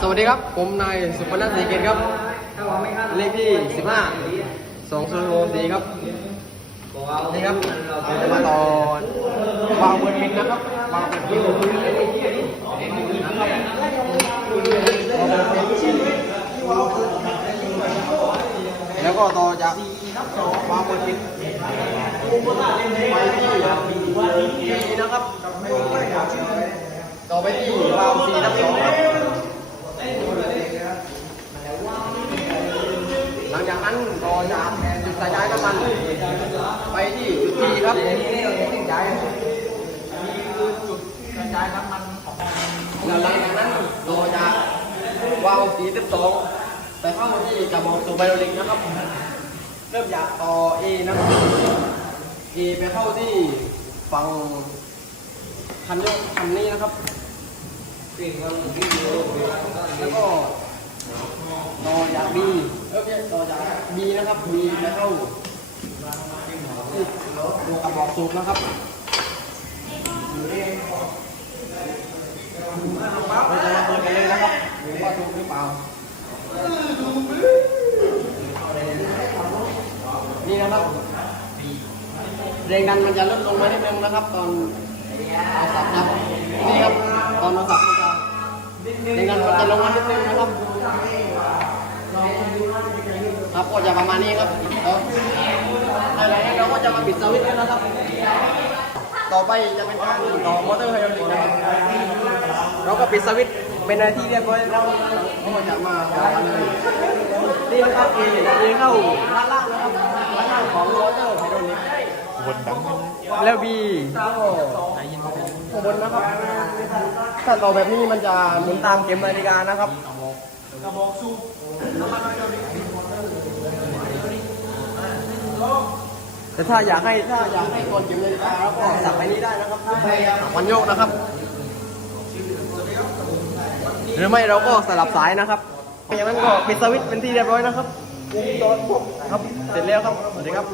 สวัสดีครับ ผมนายสุพนัทศรีเกตครับ เลขที่ 15 2 0 6 4ครับ นี่ครับจะมาต่อวางบนมินนะครับวางบนมินแล้วก็ต่อจากวางบนมินไปที่นะครับ ต่อไปที่วางสีนับสองครับ หลังจากนั้นจากจุดสายย้ายน้ำมันไปที่จุดทีครับย้ายแล้วหลังจากนั้นต่อจากวาวสีสิบสองไปเข้าที่กระบอกสูบไบโอลิกนะครับ เริ่มจากต่อ A นะครับ A ไปเข้าที่ฝั่งคันโยกคันนี้นะครับแล้วก็ต่อจาก B เออไม่ใช่ต่อจาก B นะครับ B ไปเข้าที่ตัวกระบอกสูบนะครับเราจะมาเปิดกันเลยนะครับว่าถูกหรือเปล่า นี่นะครับแรงดันมันจะลดลงมานิดนึงนะครับ ตอนเอาสับครับนี่ครับตอนเอาสับมันจะแรงดันมันจะลงมานิดนึงนะครับ ครับก็จะประมาณนี้ครับอะไรเราก็จะมาปิดสวิตช์แล้วนะครับ ต่อไปจะเป็นการต่อมอเตอร์ไฮดรอลิกนะครับเราก็ปิดสวิตช์เป็นหนาที่เรียบร้อยแล้วเราก็จะมานี่นะครับเอเอเข้าด้านล่างนะครับด้านล่างของมอเตอร์ไฮดรอลิกวนดังแล้วบีข้างบนนะครับถ้าต่อแบบนี้มันจะหมุนตามเข็มนาฬิกานะครับ แต่ถ้าอยากให้ถ้าอยากให้กดเข็มนาฬิกาแล้วก็สับไปนี้ได้นะครับวันโยกนะครับ หรือไม่เราก็สลับสายนะครับอย่างนั้นก็ปิดสวิตช์เป็นที่เรียบร้อยนะครับวงจรครบครับเสร็จแล้วครับสวัสดีครับ